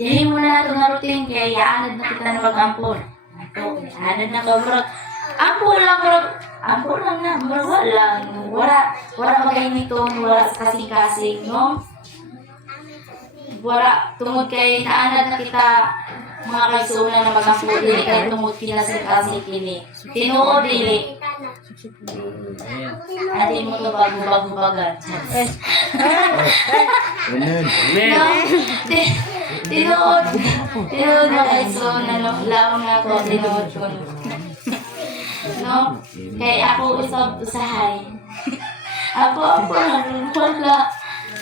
Yahin mo na nato nga routine kaya yaanad na kita na mag-ampon. Ako, yaanad na ka bro. Ampon lang na, bro, wala magainiton, wala kasing-kasing, no? Wala, tungod kay naanad na kita mga kaisuna na mag-ampon, dili kay tungod kinasing-kasing kini. Tinuod, dili. Ati mo to bago-bago-bagan. Tinuod na kaisuna, no? Laong na ako, tinuod ko. No? Kaya ako usahay. Ako wala.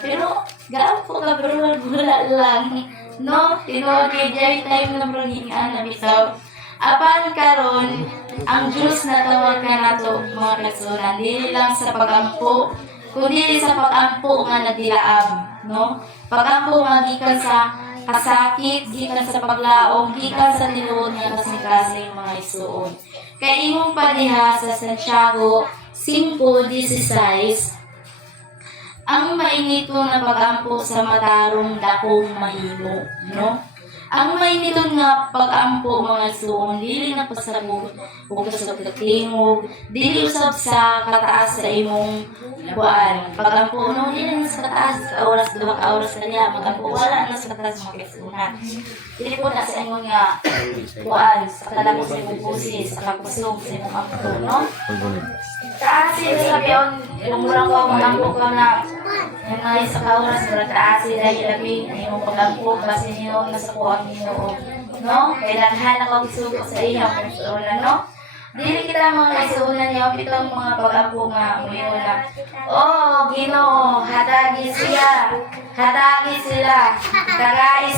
Pero, gapo ka bro, wala lang. No? Tinuod kay Jerry time na bro, hingaan na bitaw. Apan karon ang Diyos na tawag ka na to, mga kasunan, dili lang sa pagampo, kundi sa pagampo nga nagdilaab, no? Pagampo nga gikan sa kasakit, gikan sa paglaong, gikan sa tinuod nga kasing-kasing mga isuon. Kaya imong padiha sa Santiago 5:16, ang mainito na pagampo sa matarong dakong mahimo, no? Ang mainiton nga pag-ampo mga suon, dili na pasabot o kasabot tingog, dili usab sa kataas sa imong kuan. Pag-ampo no, dili na sa kataas, oras, 2 oras na niya, mag-ampo, wala na sa kataas mga kaisunan. Dili po na sa imong nga kuan, sa kalabot sa imong pusis, sa kagpasog sa imong ampo, no? Kasi sabi yun, lumurang ko, mag-ampo ka na, yung nga sa kauras, taasi dahil labi, yung pag-ampo, kasi nyo, nasa kuwang nyo, no? Kailangan ako isugo sa iyo, kasunan, no? Dili kita mga isunan niyo, pitong mga pag-ampo nga, ngayon na, oh, Ginoo, hatagi siya, hatagi sila, tagais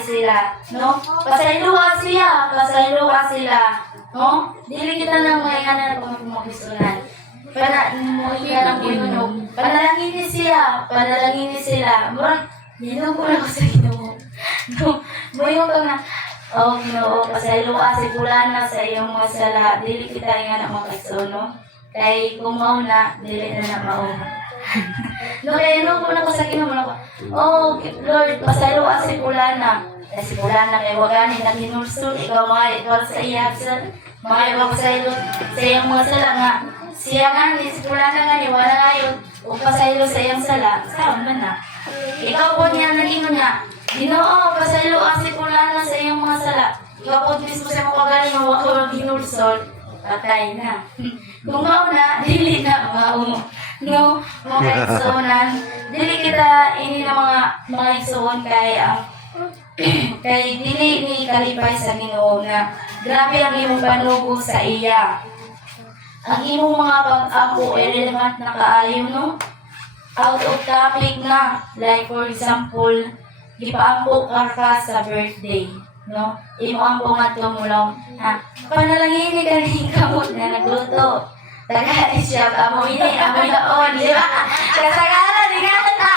sila, no? Pasayluwa sila, no? Dili kita nang mga kanan ng mga isunan. Mo lang ginunog. Panalangin ni sila. Murag, ginunog ko na ko sa Ginoo. No, mo ka nga, oh Ginoo, pasayloa si Pulana sa iyong mga sala. Dili kita nga na mga no? Kay kung mauna, dili na mauna. No, kaya ko na ko sa Ginoo. Oh, Lord, pasayloa si Pulana. Si Pulana kay wagani na ginulsol. Ikaw ikaw sa iya. Mga iba ko sa iyong mga sala nga. Siya nga, si Pulana nga ni wala ngayon, o pasaylo sa iyang sala, saan man na. Ikaw po niya naging nga, Ginoo, pasaylo si Pulana sa iyang mga sala. Ikaw po mismo sa mga kagaling, mga kurang ginulsol, patay na. Kung mauna, dili na maumo. No, mga isunan, dili kita ini na mga isuon kay kay dili ni kalipay sa Ginoo na grabe ang imong panugo sa iya. Ang imong mga pag-ampo ay relevant na kaayo, no? Out of topic na. Like for example, ipaampo ka sa birthday, no? Imo ampo nga tumulong, ha? Panalangin ni kaning kamot na nagluto. Tagay siya, amoy na, di ba? Kasagaran, di ka na.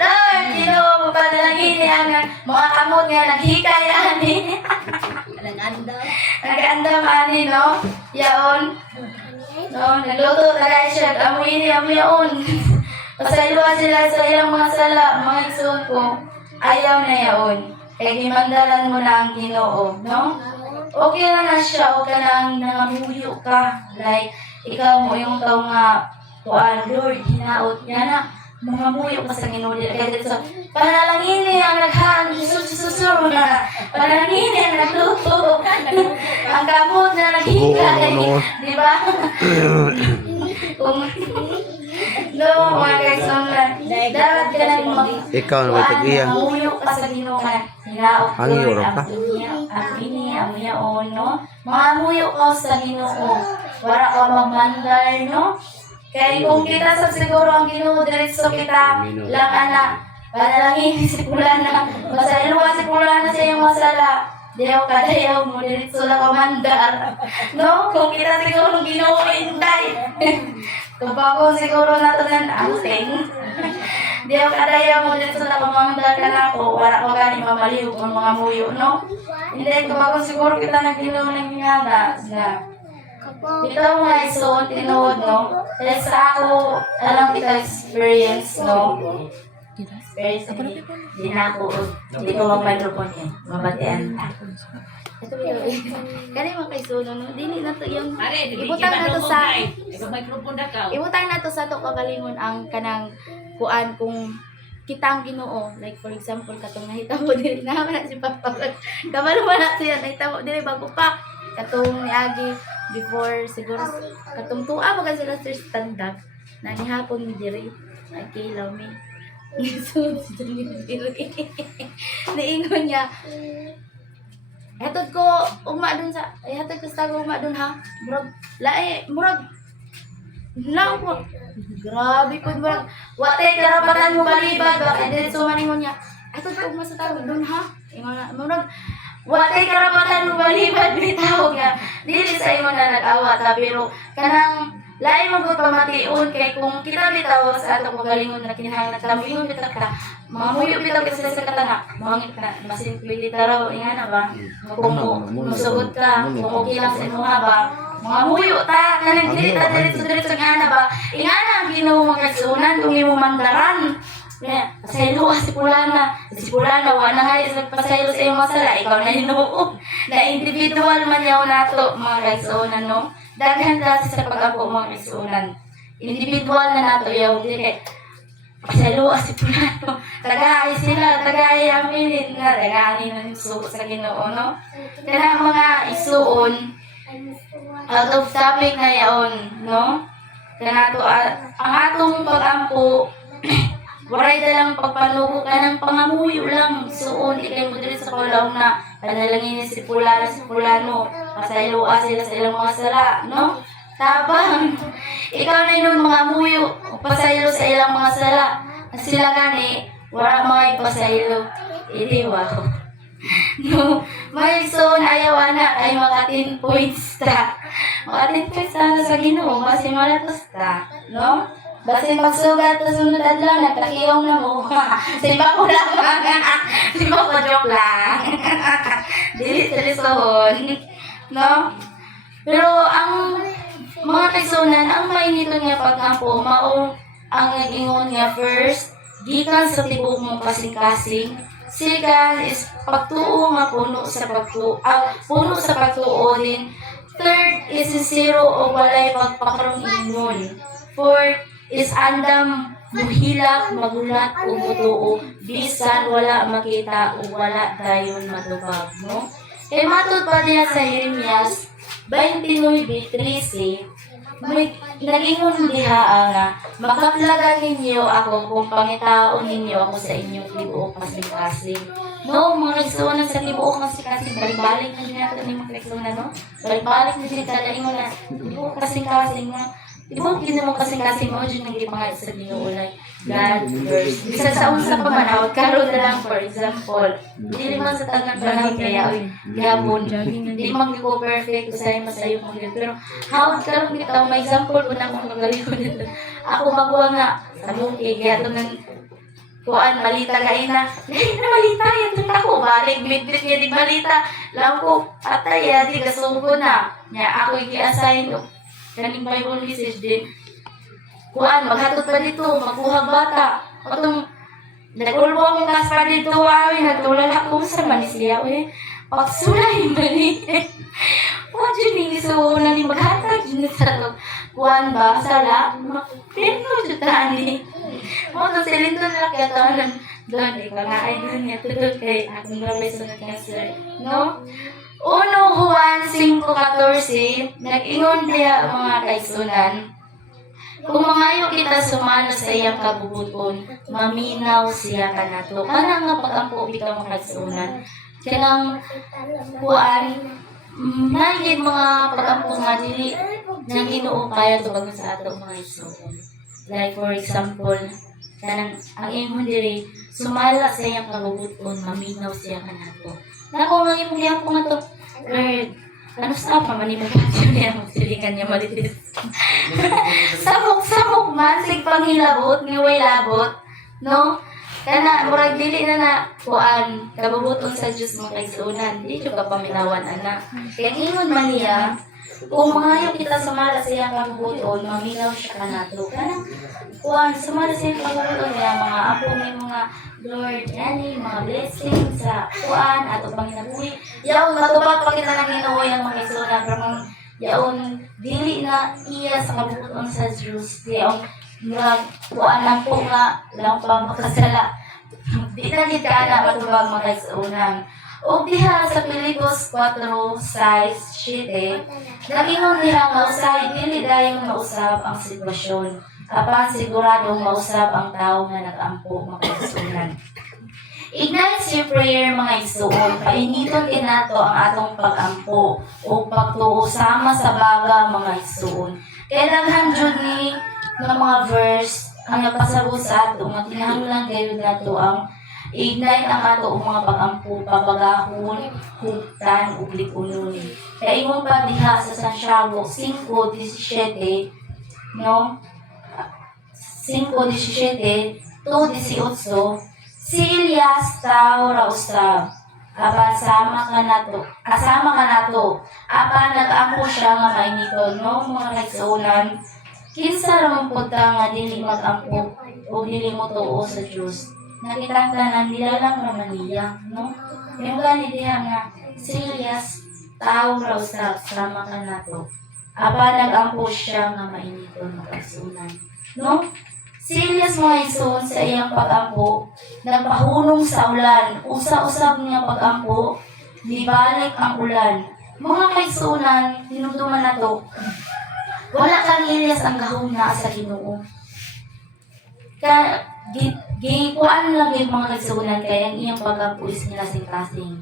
Lord, Ginoo, panalangin niya nga, mga kamot nga naghikay ani. Nag-andam ani, no? Yaon. No, nagluto tagay siya, amoy yaon. Pasayloa sila sa ilang mga sala, mga isuon ko, ayaw na yaon. Kaya gimandalan mo na ang Ginoo, no? Okay na siya, okay lang nangamuyo ka. Like, ikaw mo yung tao nga, kuan, Lord, hinaot niya na, mga muyo ka sa Ginoo. Kaya dito, panalangin niya ang naghaan, susur na, panalangin niya ang nagluto. Ang gamot na naghihikay, di ba? No, mga kaisunlan, dapat ka lang ikaw na matag-iya. Mamuyo ka sa Ginoo ka. Hinaot ko, ang yaon, no? Mamuyo ka sa Ginoo. Wala ka magmandar, no? Kaya kung kita sa siguro ang Ginoo, diretso kita lang anak. Panalangin si Pulana. Masayluwa si Pulana sa iyong masala. Diyaw kadayaw mo, diretso lang kamandar. No? Kung kita siguro Ginoo, hintay. Kung bago siguro nato ng outing. Diyaw kadayaw mo, diretso lang kamandar ka na ako. Wala ko gani mamaliw kung mga muyo, no? Hindi, kung bago siguro kita nag-Ginoo ng hingana. Ito mga isuon, tinuod, no? Kaya sa ako, alam kita experience, no? Pero sige, di na ako, di ko mag-microphone eh. Mabatian ta. Ito yung kani mo kay Suno, no? Dili na to yung ibutang na to sa ibutang na to sa to kagalingon ang kanang kuan kung kita ang Ginoo, like for example katong nahitabo dili na wala si Papa kabalo wala siya nahitabo dili bago pa katong niagi before siguro katong tuwa mo kasi sila sa stand up na nihapon mi diri ay kilaw mi so si Janine niingon niya hatod ko ugma dun sa ay hatod ko sa ugma dun ha murag lae murag lao ko grabe po murag watay karapatan mo balibad bakit diretso maningon niya hatod ko ugma sa tawag dun ha murag watay karapatan mo balibad bitaw nga dili sa imo na nag-awa ta pero kanang lain mo pamation kay kung kita bitaw sa ato pagalingon na kinahanglan ta moingon bitaw ka mamuyo bitaw ka sa katanga mangit ka masin pwede taraw ingana ba kung musugot ka kung okay lang sa imo ba mga muyo ta kanang dili ta diretso ingana ba ingana ang Ginoo magkasunan kung imo mandaran pasaylo si Pulana wa na nga sa pasaylo sa iyong masala ikaw na Ginoo na individual man yaw nato mga kaigsunan no daghan kasi sa pag-apo mga kaigsunan individual na nato yaw dili pasaylo si Pulana tagaay sila tagaay amin na tagaay na suko sa Ginoo no kaya mga isuon out of topic na yaon no kaya nato ang atong pag-ampo waray dalang pagpanugo ka ng pangamuyo lang. Suon, ikay mo dito sa kulaw na panalangin si Pulano. Pasayloa sila sa ilang mga sala, no? Tabang. Ikaw na yun mga amuyo. Pasaylo sa ilang mga sala. Sila gani, wala mga ipasaylo. Hindi, wow. No, may suon ayaw na ay mga 10 points ta. Mga 10 points na sa Ginoo, kasi malatos ta, no? Basta magsugat sa sunod adlaw nagkakiyong na mo. Simba ko lang. Simba ko joke lang. Dili seryosohon. No? Pero ang mga kaisunan, ang mainiton nga pagkampo, mao ang nag-ingon nga first, gikan sa tibok mong kasing-kasing. Second is pagtuo nga puno sa pagtuo din. Third is zero o walay pagpakarong ingon. Fourth is andam muhilak magulat o mutuo bisan wala makita o wala dayon matubag no kay matud pa diya sa Jeremias 29:13 may nagingon diha nga makaplagan ninyo ako kung pangitaon ninyo ako sa inyong tibuok kasing-kasing no mga kaigsunan sa tibuok kasing-kasing balik-balik na din nato ni mga kaigsunan no balik-balik na din kada ingon na tibuok kasing-kasing nga di ba hindi mo kasing-kasing mo dyan naging mga sa ginuulay God first. Bisa sa unsa pa man awat karon na lang for example. Dili man sa tangang panahon kaya gihapon. Di man ko perfect usay masayo mo dito. Pero hawat karon bitaw may example ko na akong magalingon dito. Ako magwa nga sa mukha gihaton ng kuan malita gaina. Dili na malita yaton ako balik bit-bit nga di malita. Lang ko atay di kasugo na. Nya ako gi-assign kaning Bible message din. Kuan, maghatod pa dito, magbuhag bata. Otong, nagulbo akong kas pa dito, nagtulala ako sa manisiya, pagsulay, mali. What yun so, nani maghatag, yun sa kuan ba, sala, pero jutaan Otong, silito na lakatanan, doon, ikaw na ay doon niya, tutod kay akong gabay sa nag-cancer, no? 1 Juan 5:14, nag-ingon diya mga kaigsunan, kung mangayo kita sumana sa iyang kabubuton, maminaw siya kanato. Kana nga pag-ampo bitaw mga kaigsunan, kanang kuan, naging mga pag-ampo nga dili nang Ginoo kaya tubagon sa ato mga kaigsunan. Like for example, kanang ang imong diri sumala sa iyang kabubuton, maminaw siya kanato. Nako nga imong gihapon nga to. Lord, ano sa pa manipulation niya magsilingan niya malitis. Samok man sig panghilabot ni way labot, no? Kana murag dili na kuan kabubuton sa Dios mga kaigsunan. Di jud ka paminawan ana. Kaya ingon man niya Kung mangayo kita sumala sa iyang pagbubuton, maminaw siya kanato. Kanang kuan sumala sa iyang pagbubuton kaya mga apo may mga Lord, yani mga blessings sa kuan at upang inabuhi. Yaon matubag pa kita ng Ginoo yang mga isuna pero yaon dili na iya sa kabubuton sa Diyos. Yaon murag kuan lang po nga lang pa makasala. Di na gid ka na matubag mga isunan. O diha sa Pilipos 4:6-7, nagingon diha nga usahay dili dayon mausab ang sitwasyon. Apan siguradong mausab ang tao nga nag-ampo makasunan. Ignite your prayer mga igsoon, painiton din nato ang atong pag-ampo o pagtuo sama sa baga mga igsoon. Kaya daghan jud ni nga mga verse ang napasabot sa ato nga kinahanglan gayud nato ang ignite ang ato ang mga pag-ampo, pabagahon, hugtan, ug likunon. Kaya ingon pa diha sa Santiago 5:17, no? 5:17 to 18, si Elias tao ra usab. Apan asama ka nato. Apan nag-ampo siya nga mainiton, no? Mga kaigsuonan, kinsa ra man pud ta nga dili mag-ampo o dili mo tuo sa Dios. Nakitang tanan nila lang naman niya, no? Yung gani diha nga, si Elias, tao raw sa sama ka nato. Aba nag-ampo siya nga mainiton makasunan. No? Si Elias mga ison sa iyang pag-ampo, nagpahunong sa ulan, usa-usab niya pag-ampo, nibalik ang ulan. Mga kaisunan, hinumduman na to, wala kang Elias ang gahong naa sa Ginoo. Gikuan lang yung mga kaisunan kaya ang iyang pag-ampo is nila kasing.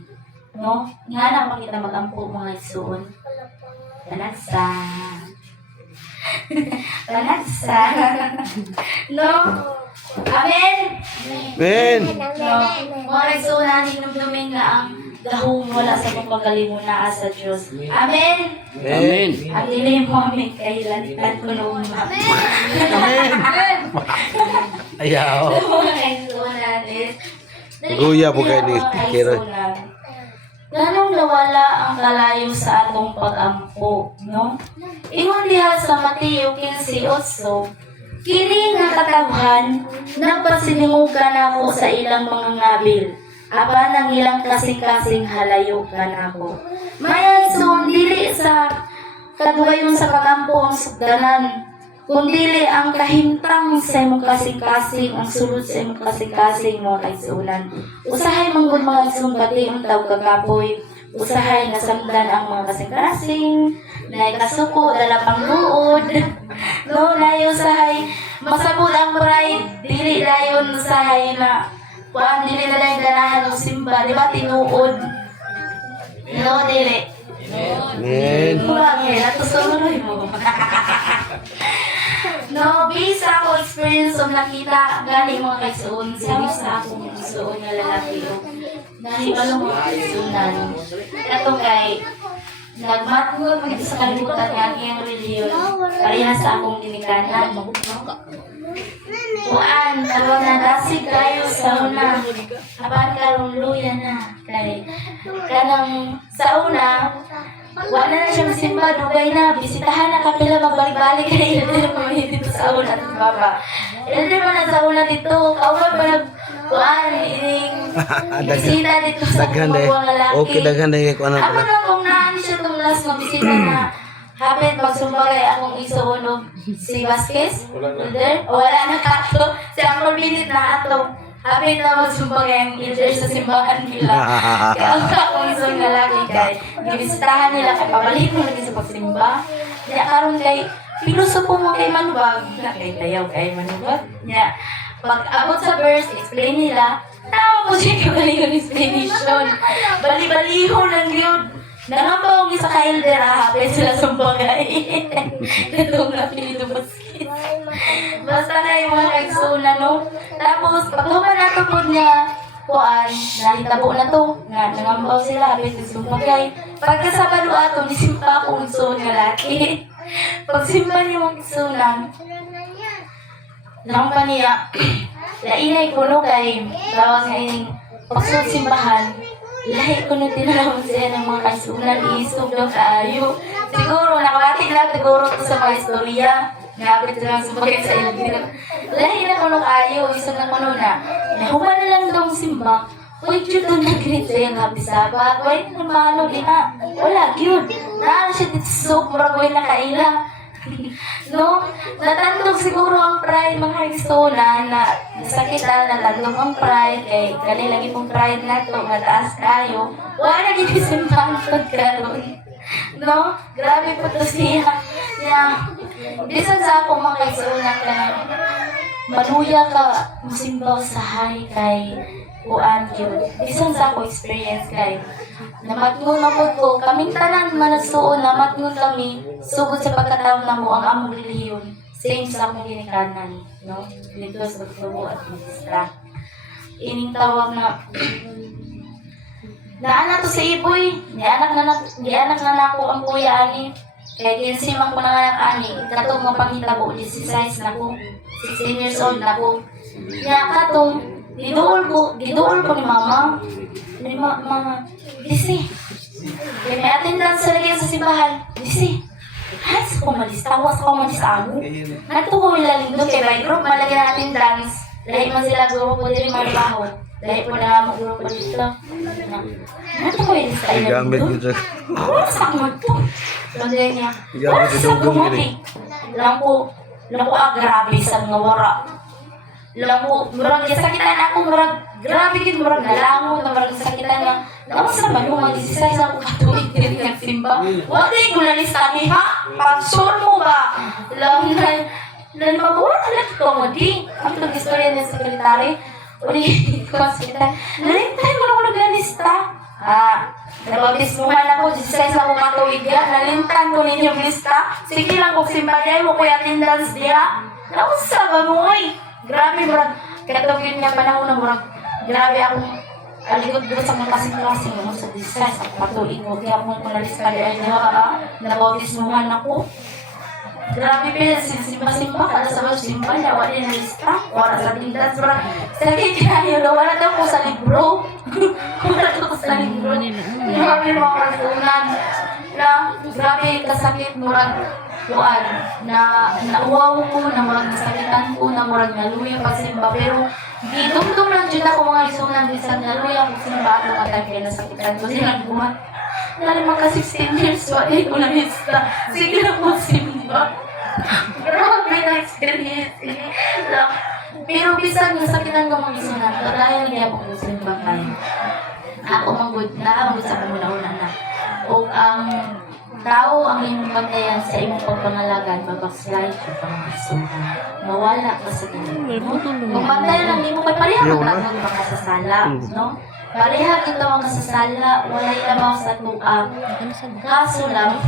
No? Nga na makita mag-ampo mga kaisuon. Panagsa. Panagsa. No? Amen? Amen. No? Mga kaisunan, hinumdumin nga ang gahong wala sa pagpagalimuna sa Diyos. Amen? Amen. Ang ilim mo aming kailalitan ko nung Amen. Ayaw. mga kaisunan is Guya po kayo ni Kira. Ganong nawala ang kalayo sa atong pag-ampo, no? Ingon diha sa Mateo 15:8, kini nga katawhan nagpasilimugan ako sa ilang mga ngabil, apan ang ilang kasing-kasing halayo kanako. Maya ison dili sa kadugayon sa pag-ampo ang sugdanan, kundili ang kahimtang sa imong kasing-kasing, ang sulod sa imong kasing-kasing mga kaisunan. Usahay manggod mga isong pati ang tawag kakapoy. Usahay nasamdan ang mga kasing-kasing, na kasuko, dala pang luod. No, layo usahay, masabot ang pride, dili dayon usahay na, kuan dili na dayon ganahan ng simba, di ba tinuod? No, dili. Amen. Murag, natusuloy mo. No, based sa ako experience of nakita gani mga kaisuon, sabi sa akong isuon nga lalaki o nahibalo mga kaisunan. Ito kay nagmatngod man sa kalibutan nga ang reliyon, pareha sa akong ginikanan. Kuan, karon na dasig kayo sa una, apan karon luya na kay kanang sa una. Wala na siyang simba, dugay na, bisitahan na kapila, magbalik-balik na ilder mo dito sa una at baba. Ilder mo na sa una dito, kaulan pa nag-kuan, bisita dito sa mga lalaki. Okay, daghan na yung ano Ako pala. lang kung naan siya itong last na bisita na hapit magsumbagay akong isuuno si Vasquez, ilder, wala na kato, si Amor Binit na ato. Hapit na magsumbagay ang ilder sa simbahan nila. Kaya akong isang lalaki kay gibisitahan nila kay pabalik mo lagi sa pagsimba. Kaya karon kay pilosopo mo kay Manubag, na kay tayaw kay Manubag. Kaya pag abot sa verse, explain nila, tao po siya kabalingon explanation. Bali-baliho lang yun. Nangambaw ang isa ka elder, hapit sila sumbagay. Katong na pinito basket. Basta na yung mga kagsuna, no? Tapos, paghuman na ito po niya, kuan, nahitabo na to, nga, nangambaw sila, hapit sa sumbagay. Pagkasabado ato, nisimpa akong igsoon nga laki. Pagsimba niyo ang igsunan, nangamba niya, lainay kuno kay, tawag nga ining, pagsud simbahan, Lahi ko nung tinalaman siya ng mga kaisunan, iisog daw kaayo. Siguro, nakabating lang siguro ko sa mga istorya. Ngapit lang sa bagay sa ilog. Lahi na ko nung kaayo, isog na ko nung na. Nahuman na lang daw simba. Uy, cute doon nag-greet siya yung happy sabat. Uy, namalo diha. Wala, cute. Naan siya dito soap, maragoy na kaila. No? Natandog siguro ang pride mga kaisunan na nasakitan, natandog ang pride. Kay kali lagi pong pride na to, mataas kayo. Wala ginisimbahan pagkaroon. No? Grabe po to siya. Yeah. Bisan sa ako mga kaisunan ka maluya ka, musimbaw sa hay kay kuan yun. Bisan sa ako experience kay namatngon ako ko, kaming tanan manasuon, namatngon kami, sugod sa pagkataon na mo ang among relihiyon. Same sa akong ginikanan, no? Dito sa Tubo at Magistra. Ining tawag na naana to si Iboy, nianak na nako ang kuya ani. Kaya ginsimang ko na nga ani, katong mga panghitabo, 16 na ko, 16 years old na ko. Kaya katong, giduol ko ni mama, ni mama, Disi. Kaya may attendance sa lagyan sa simbahan, Disi. Ay, sa kumalis, tawas ko malis ako. Nato ko ilaling doon, kaya by group, malagyan natin dance. Dahil man sila grupo, dili maribaho. Dahil po na mo grupo dito. Nato ko ilaling sa ilaling Gamit doon. dito. Sa magto. Sabi niya, Gamit sa dugong gumati. Lang ko grabe sa mga wara. Lang ko, murag sakitan ako, murag grabe gid murag nalango, na murag sakitan nga. Naman sa manungan, 16 ako katuig din ng simba. Wala ko nalista ni ha? Pag-sure mo ba? Lang na mabawala lang ko mo di. Ang istorya ng sekretary. Uli ko ang sekretary. Nalintay mo na ako naglalista. Nababismuhan ako, 16 ako katuig yan. Nalintan ko ninyong lista. Sige lang kung simbaday mo kuya attendance diya. Nausa ba mo oy? Grabe murag. Katawin niya panahon na murag. Grabe akong alikot doon sa mga kasing-kasing mo sa 16 ako katuig mo. Kaya mo ko nalista diya. Nababismuhan ako. Grabe pa, simba-simba, kada sa mga simba, wala na lista, wala sa tindas, sakit kayo, wala daw po sa libro. Wala daw po sa libro. Grabe mga kasunan. Grabe kasakit, murag, kuan, na nauwaw ko, na murag nasakitan ko, na murag naluya pagsimba, pero gitong-tung lang dyan ako mga isunan, bisan naluya ako simba ako matay kaya nasakitan ko, silang bumat. Nalimang ka 16 years, wala ko na lista. Sige lang po simba. Grabe na experience. Pero bisan nasakitan ko mga isunan, dahil hindi ako simba kayo. Ako manggod na, ang sa pamuna-una na. O ang tao ang imong bantayan sa imong pagpangalagan, babakslay o pangasuhan. Mawala ka sa ganun. Kung bantayan lang, di mo kay pareha matagod ka sa sala. No? Pareha ito ang kasasala, walay labaw sa tuang. Kaso lang,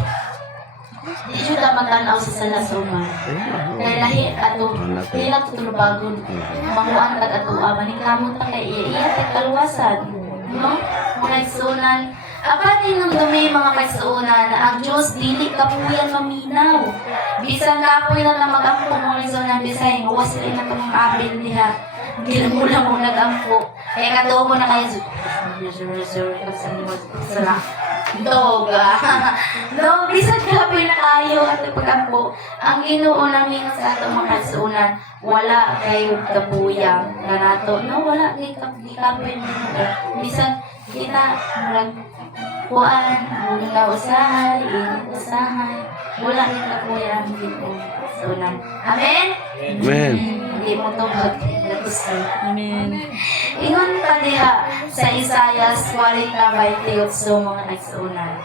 di siya na magtanaw sa sala sa umar. Kaya lahi ato, hilang tutulbagon. Mahuan tag ato, maniklamon ta kay iya at kaluwasan. No? Mga isunan. Apatin nung dumi mga kaisunan na ang Diyos dili kapuyan maminaw. Bisan kapoy na mag-ampo mga isunan, bisan huwas rin na itong abil niya. Gilamula mo nag-ampo. Kaya katuwa mo na kayo. Doga. No, bisan kapoy na kayo at pag-ampo. Ang Ginoo namin sa ato mga kaisunan, wala kayo kapuyang na nato. No, wala kayo kapoy. Bisan kita kuan, mula usahay, wala kita kuya ang Ginoo. Sunan. Amen? Amen. Hindi mo ito mag-natusay. Amen. Ingon pa diha sa Isaias 40:28 mga nagsunan.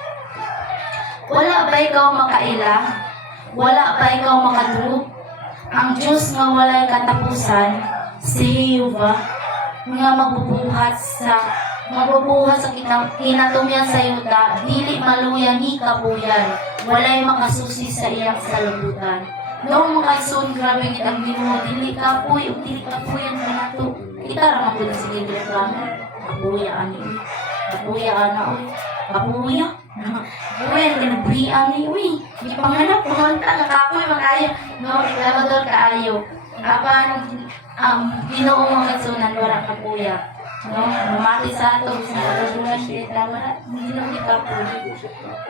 Wala ba ikaw makaila? Wala ba ikaw makadulog? Ang Diyos nga walay katapusan, si Jehovah, nga magbubuhat sa kinatumyan sa yuta, dili maluya ni kapuyan, walay makasusi sa iyang salubutan. Noong mga ison, grabe gid ang Ginoo, dili kapuy, o dili kapuyan ka nato. Kita ra magud sige dili reklamo. Kapuya ani. Kapuya ana oy. Kapuya. Kapuya kinabuhi ani oy. Di panganap pumunta na kapoy magayo. No, reklamador kaayo. Apan Ginoo mga isunan wala kapuya. No, bumati sa ato sa kagulan kita wala hindi lang kita po.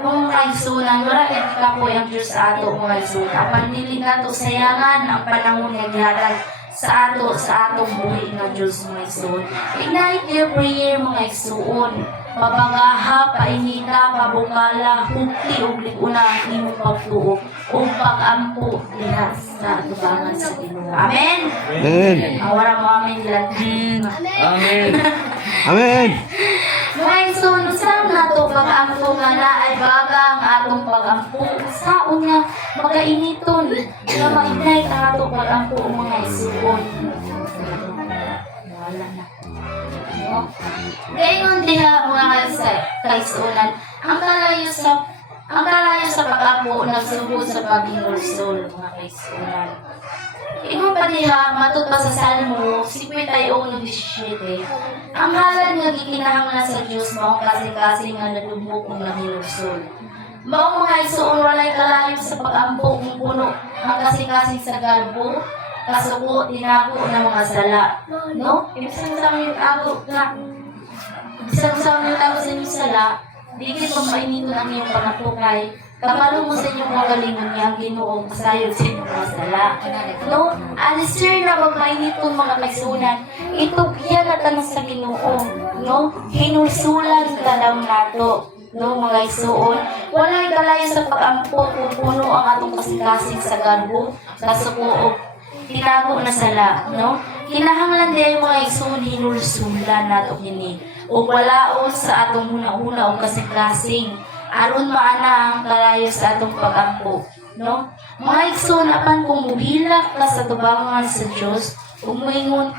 Kung kaigsunan wala kita po ang Diyos sa ato mga igsunan. Apan dili nato sayangan ang panahon nga gihatag sa atong buhi nga Diyos mga igsuon. Ignite your prayer mga igsuon. Mabagaha, painita, pabukala, hukli ug liguna ang imong pagtuo ug pag-ampo diha sa atubangan sa Ginoo. Amen. Amen. Awara mo amen lang. Amen. Amen. Mga igsoon, saan nato pag-ampo nga na ay baga ang atong pag-ampo? Saan nga makainiton nga ma-ignite ang atong pag-ampo mga igsoon? Wala na. No? Gayon diha mga kaigsuonan, ang kalayo sa pag-ampo nagsugod sa paghinulsol mga kaigsuonan. Ingon pa diha matud pa sa Salmo 51:17. Ang halad nga gikinahanglan sa Dios mao kasi nga nadubok ug nahilosol. Mao mga igsoon walay kalayo sa pag-ampo kung puno ang kasing-kasing sa galbo, kasuko, tinago na mga sala. No? Ibig sa mga tago na isang sa mga tago sa inyong sala, dili pag mainiton ang iyong pangatukay. Kamalo mo sa inyong mga galingon niya ang Ginoo pasayod sa inyong mga sala. No? Alisir na magmainiton mga kaigsuonan, itugyan na tanong sa Ginoo. No? Hinusulan ka lang nato. No, mga igsuon, walay kalayo sa pag-ampo kung puno ang atong kasing-kasing sa garbo, kasuko, tinago na sala, no? Kinahanglan di mga igsuon hinulsulan nato kini. O walaon sa atong huna-huna o kasing-kasing aron maana ang kalayo sa atong pag-ampo, no? Mga igsoon, apan kung muhilak ka sa tubangan sa Dios, umingon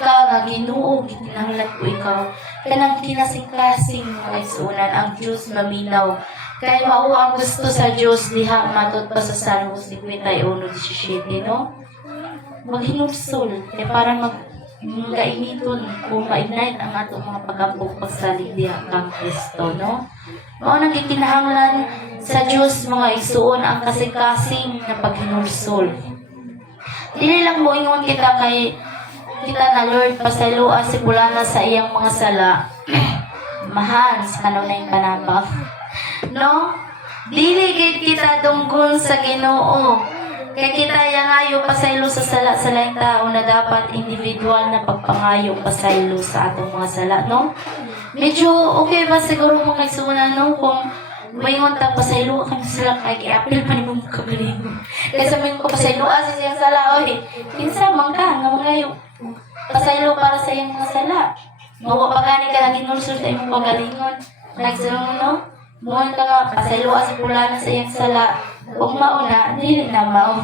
ka nga Ginoo, gitinahanglan ko ikaw. Kanang kinasing-kasing mga igsuonan ang Dios maminaw. Kay mao ang gusto sa Dios diha matud pa sa Salmo 51:17, no? Maghinulsol, kay para gainiton kung ma-ignite ang atong mga pag-ampong pagsalig diha kang Kristo, no? Mao nang gikinahanglan sa Dios mga igsuon ang kasing-kasing na paghinulsol. Dili lang mo ingon kita na Lord pasayloa si bulana sa iyang mga sala. Mahal sa kanunay panabang. No? Dili gid kita dunggon sa Ginoo. Kay kita yangayo pasaylo sa sala sa laing tao na dapat individual na pagpangayo pasaylo sa atong mga sala, no? Medyo okay ba siguro mga kaigsuonan, no? Kung mayon tag pasaylo kami sila kay apil pa ni mong kagalingon. Kaysa mayon ko pasaylo sa siyang sala oy. Kinsa man ka nga mangayo pasaylo para sa iyang mga sala. Mawa pa gani ka ginulsol sa imong pagalingon. Kaigsuonan, no? Mohon ka nga pasaylo sa pulana sa iyang sala. Kung mauna, dili na mao.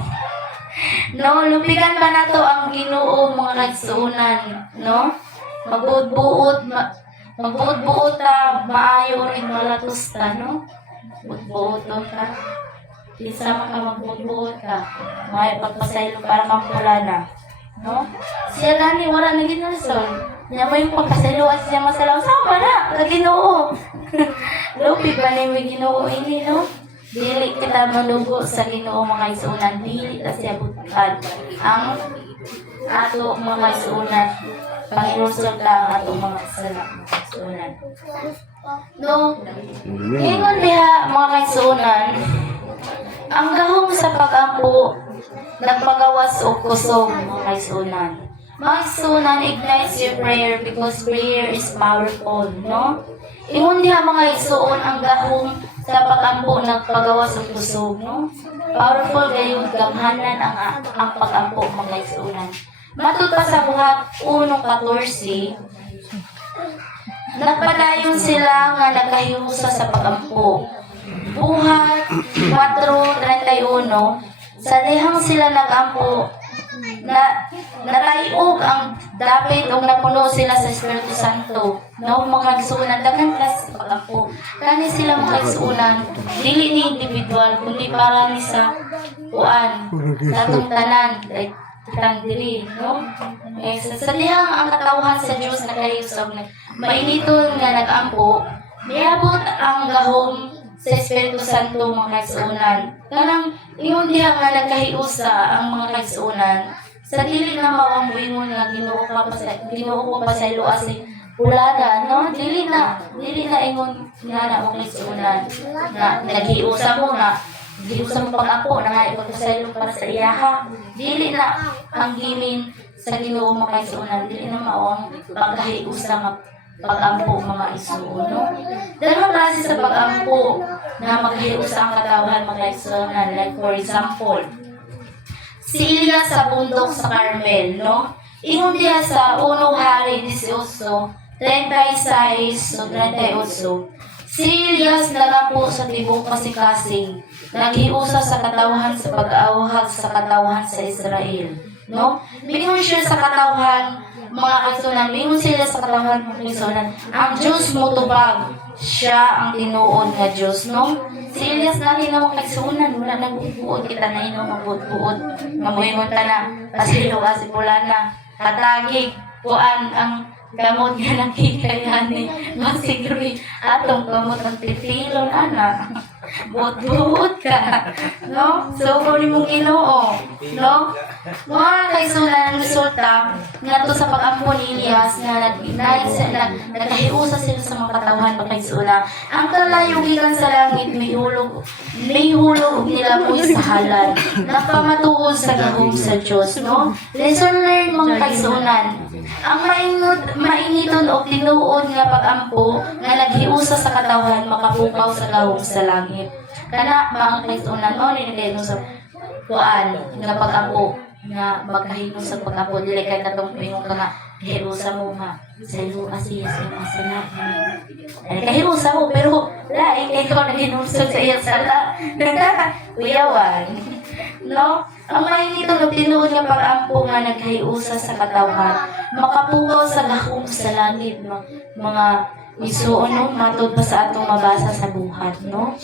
No, lupigan pa na to ang Ginoo mga kaigsuonan, no? Magbuot-buot ta, maayo rin malatos ta, no? Buot-buot ka. Isa man ka magbuot-buot ka. May pagpasaylo para mampula na. No? Siya gani, wala na ginulsol. Niya mo yung pagpasaylo at siya masalaw. Sama na, Ginoo. Lupi pa na yung Ginoo ini, no? Dili kita malugo sa Ginoo mga igsuonan, dili ta siya butad ang ato mga igsuonan, pangirusol ta ang ato mga igsuonan. No, ingon diha mga igsuonan, ang gahom sa pag-ampo nagpagawas og kusog mga igsuonan. Mga igsuonan, ignite your prayer because prayer is powerful, no? Ingon diha mga igsuon ang gahom sa pag-ampo nagpagawas og kusog, no? Powerful gayud gamhanan ang pag-ampo mga igsuonan. Matud pa sa buhat 1:14, nagpadayon sila nga nagkahiusa sa pag-ampo. Buhat 4:31, sa dihang sila nag-ampo natayog ang dapit o napuno sila sa Espiritu Santo, no? Mga igsuonan daghan kas pag-ampo kani sila mga igsuonan dili ni individual kundi para ni sa kuan sa atong tanan like kitang diri, no? Sa dihang ang katawhan sa Dios nakahiusog na mainiton nga nag-ampo niabot ang gahom sa Espiritu Santo mga igsuonan. Kanang ingon diha nga nagkahiusa ang mga igsuonan sa dili na mawang buingon nga Ginoo ko pasaylo asi Pulada, no? Dili na ingon nga mo kaisunan na naghiusa mo nga giusa mo pag-apo na nga ipagpasaylo para sa iyaha. Dili na ang gimin sa Ginoo mo kaisunan, dili na mao ang pagkahiusa nga pag-ampo mga isuon, no? Dalawang klase sa pag-ampo na maghiusa ang katawan mga kaisunan, like for example, si Elias sa bundok sa Carmel, no? Ingon diya sa 1 Hari 18, 36 o 38. Si Elias nalapo sa tibok kasikasing, naghiusa sa katawhan sa pag-awhag sa katawhan sa Israel. No? Mingon siya sa katawhan, mga kaisunan, mingon sila sa katawhan mga kaisunan, ang Diyos mo tubag, siya ang tinuod nga Diyos, no? Si Elias na rin naman kaisunan, wala nagbubuod kita na ino, magbuod-buod, mamuingon ka na, pasilo kasi pula na, katagig, kuan ang gamot nga nakikayani, masiguri, atong gamot ang titilon, ana. Buot-buot ka. No? So, kung mong Ginoo. No? Mga kaisunan, resulta, nga to sa pag-ampo ni Elias, nga nagkahiusa sila sa mga katawan ng kaisuna. Ang kalayugikan sa langit, may hulog nila po sa halal. Napamatuod sa gahong sa Diyos. No? Lesson learned mga kaisunan. Ang maingiton o tinuod nga pag-ampo nga naghiusa sa katawan makapukaw sa gahong sa langit. Kana mga kaisunan mo ni sa kuan nga pag-ampo nga magkahinos sa pag-ampo dili kay katong ingon ka nga kahiusa mo nga sa iyo asi sa masala. Kahiusa mo pero lain kay ko naginusod sa iya sala. Kuyawan. No? Ang maingiton o tinuod nga pag-ampo nga naghiusa sa katawan makapukaw sa gahong sa langit, mga isuon, no? Matod pa sa atong mabasa sa buhat, no?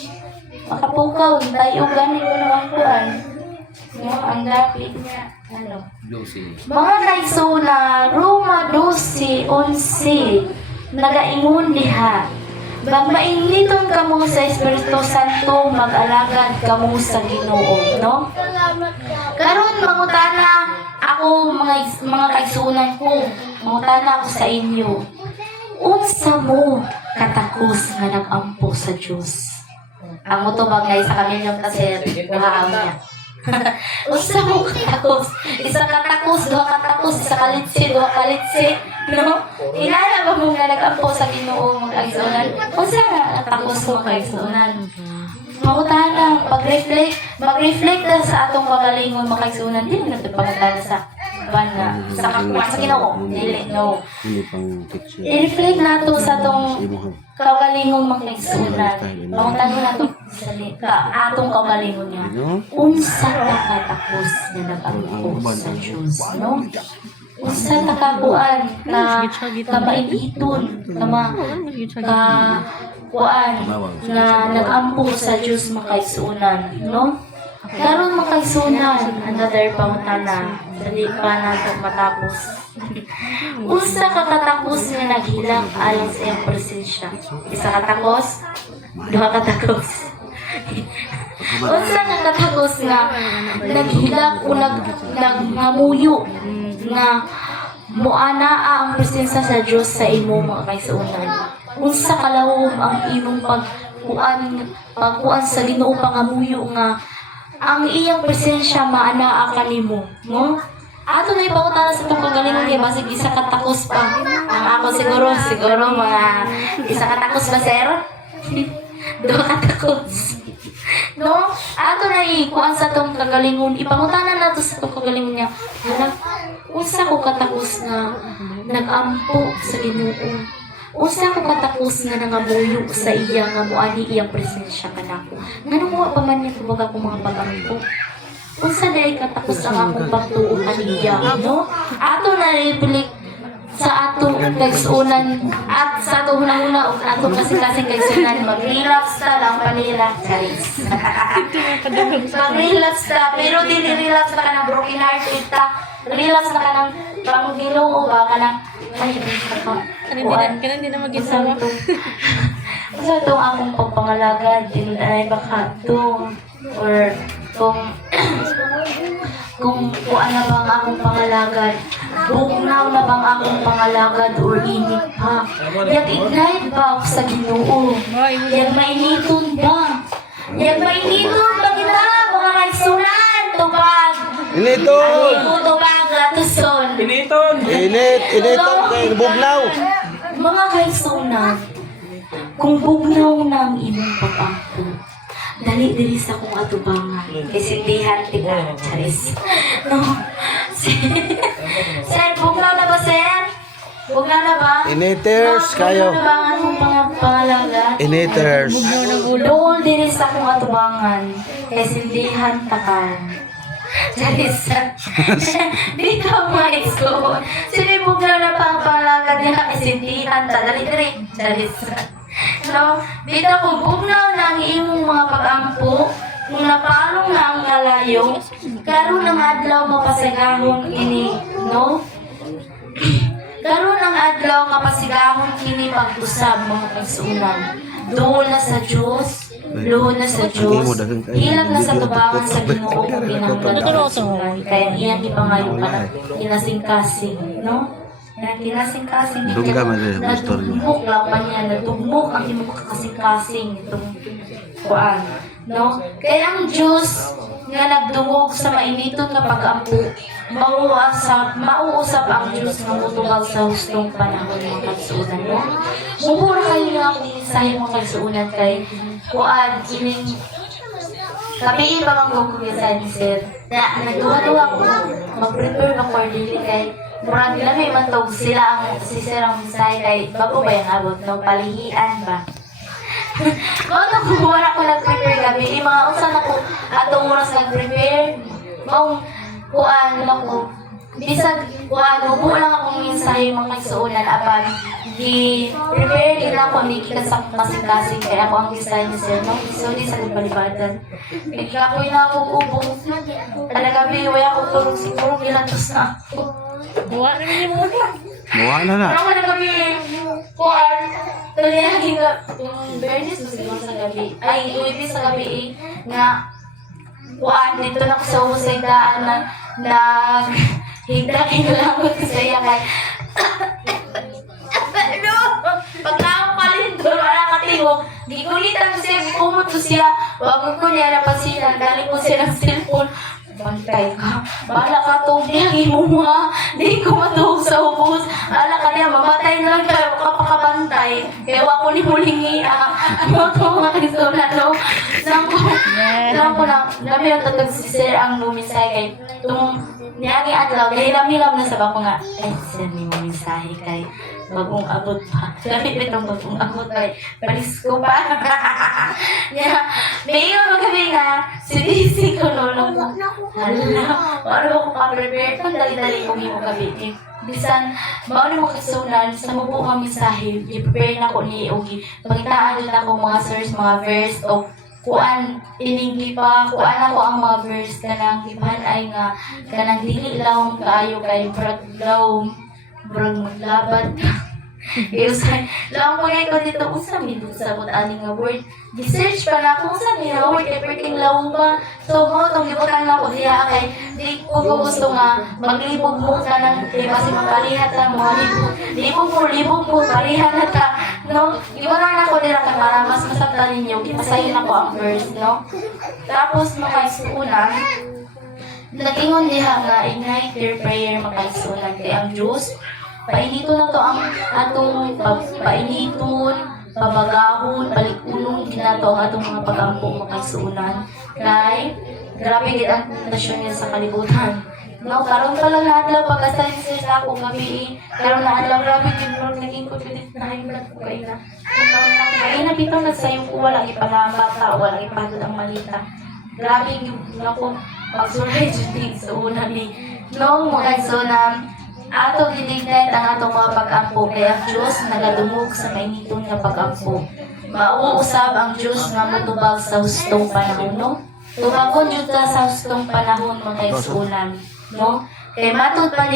Makapukaw, tayo ganit ko naman kuan. No? Ang dapit niya, ano? Mga kaisuna, Roma 12:11, nagaingon diha, bag mainiton kamo sa Espiritu Santo, mag-alagad kamo sa Ginoo, no? Karon mangutana ako mga kaisunan ko, mangutana ako sa inyo. Unsa mo katakos nga nag-ampo sa Dios? Ang mutubag nga isa kamilyong kasi buhaam niya. Unsa mo katakos? Isa katakos, duha katakos, isa kalitsi, duha kalitsi, no? Inala ba mo nga nag-ampo sa Ginoo mga kaisunan? Unsa nga katakos mo kaisunan? Mangutana, mag-reflect na sa atong pagalingon mga kaisunan. Dili na ito pangutana sa bana, sa kakuha sa Ginoo. Dili, no. I-reflect na ito sa atong kagalingon mga kaisunan. Mangutana na ito sa atong kagalingon niya. Unsa ka katapos na nag-ampo sa Diyos, no? Unsa ta kakuan ka mainhiton, kuan na nag-ampo sa Diyos makaisunan, no? Karon makaisunan, another pangutana, dali pa nato matapos. Unsa ka katapos nga naghilak alang sa iyang presensya? Isa katakos, duha katakos. Unsa ka katakos nga naghilak o nangamuyo nga muanaa ang presensya sa Diyos sa imo mga kaisunan? Unsa kalawom ang imong pagkuan sa Ginoo pangamuyo nga ang iyang presensya maanaa kanimo, no? Ato na ipakutana sa itong kagalingon niya, basig isa katakos pa. Ang ako siguro mga isa katakos ba, sir? Duha katakos. No? Ato na ikuan sa itong kagalingon, ipangutanan nato sa itong kagalingon niya, unsa ko katakos nga nag-ampo sa Ginoo? Unsa ko katakos nga nangamuyo sa iya nga muani iyang presensya kanako? Ngano mo pa man niya tubag ako mga pag-ampo? Unsa dai katakos ang akong pagtuo kaniya, no? Ato na reflect sa ato kaisunan at sa ato hunahuna ug ato kasi kaisunan mag-relax ta lang panira, guys. Mag-relax ta pero dili relax pa ka ng broken hearted ta. Relax na ka ng pang-Ginoo ba ka ng ay Kanang di na mag-isawa. Kasi itong akong pagpangalagad, ay baka ito, or kung ano bang akong pangalagad, bugnaw na bang akong pangalagad or init pa? Yang ignite ba ako sa Ginoo? Yang mainiton ba? Yang mainiton ba kita, mga kaigsunan? Tupag! Initon! Tupag, latuson! Initon kay bugnaw. Mga kaigsunan, kung bugnaw na ang imong pag-ampo, dali-dali sa kong atubangan. Kasi sindihan tika, charis. No? Sir, bugnaw na ba, sir? Bugnaw na ba? Initers kayo. Bugnaw na ba ang atong pangalaga? Initers. Doon dili sa kong atubangan. Kasi sindihan takan. Charis. Di ka mais ko. Sinibugnaw na pa ang pangalaga niya. Kasi sindihan ta. Dali-dali. Charis. No, dito kung bugnaw na ang imong mga pag-ampo, kung napalong na ang kalayo, karon ang adlaw mapasigahon ini, no? Karon ang adlaw mapasigahon kini pag-usab mga kaigsunan. Duol na sa Dios, luhod na sa Dios, ilag na sa tubangan sa Ginoo kung kinahanglan mga kaigsunan. Kaya iyan ipangayo ka na kinasing-kasing, no? Kinasing-kasing Dungga man din ang istorya. nagtugmok lang pa niya, nagtugmok ang imong kakasing-kasing itong kuan, no? Kaya ang Diyos nga nagdungog sa mainiton nga pag-ampo, mauusap ang Diyos nga mutubag sa hustong panahon mga kaigsunan, no? Mumura kayo nga akong mensahe mga kaigsunan kay kuan ining kami iba mang gugugyasan ni Sir. Na nagduwa-duwa ko mag-prepare ng cordially kay murag lami man tog sila ang si Sir ang mensahe kay bago ba yung abot no palihian ba. Mao to kung wala ko nag-prepare gabi, mga usa na ko atong oras nag-prepare. Mao kuan lang ko bisag kuan ubo lang akong mensahe mga kaigsunan apan di prepare din ako ni kasak kasing-kasing kaya ako ang design ni Sir no so di sa balibatan ikapoy na ako ubong talaga wala ko tulog siguro gilantos na ako. Buwa naman yung mga. Muha na na. Ako na kami kuan talihagi nga yung Bernice siguro sa gabi ay Luis sa gabi nga kuan dito na ko sa usay daan na higda kailangan ko sa iya kay ano? Pagka ako palindor, wala katingog, gigulitan ko siya, gumot ko siya, wag ko niya napansinan, dali ko siya ng cellphone. Bantay ka, bala ka to, dihagi mo mga, di ko matuhog sa ubos. Ala ka niya, mamatay na lang kayo, kapakabantay. Kaya wag ko ni mulingi, wag ko mga kaisunan, no? Lang ko lang, dami yung tatag si Sir ang lumisay kay, itong niyagi adlaw, kaya hilam-hilam na sa bako nga, ay, Sir, may mga mensahe kay, bagong abot pa. Dahil itong bagong abot ay palis ko pa. May iyon kami nga, si ko lolo ko. Hala, paano ko ka-prepare? Kung dali-dali kong imo gabi. Bisan, mauni mo kasunan, sa mubo mga mensahe, i-prepare na ko ni Ugi. Pangitaan din ako mga sirs, mga verse, o kuan ininggi pa kuan ako ang mga verse kanang iban ay nga kanang dili lawom kaayo kay brag maglabat Usay, lang ko ngayon ko dito, unsa may sabot aning nga word. Research pa na ako, unsa may nga word, kay freaking lawong pa. So, mo, itong libutan na ako diya, kay di ko gusto nga, maglibog mo ka ng, di ba si mapalihat na mga libog mo, palihat na ka, no? Libutan na ako nila ka para mas masabta ninyo, ipasayin ako ang verse, no? Tapos, makaisunan, nagingon diha nga, ignite their prayer makaisunan, kay ang Diyos, painiton na to ang atong painiton, pabagahon, balikulong din na to ang atong mga pag-ampong makaisunan. Kay, grabe gid ang tentasyon niya sa kalibutan. No, karon pa lang na adlaw pag-assign sa ako gabi. Karon na adlaw grabe gid mo naging confident na high blood ko kay na. Kaya na bitaw nagsayo ko wala ipanambata, wala ipadod ang malita. Grabe gid ako pag-survey jud sa una ni. No, makaisunan ato gilignet ang atong mga pag-ampo kay ang Diyos nagadumog sa mainiton nga pag-ampo. Mauusab ang Diyos nga motubag sa hustong panahon, no? Tumagon jud ta sa hustong panahon mga kaigsunan, no? Kay matud pa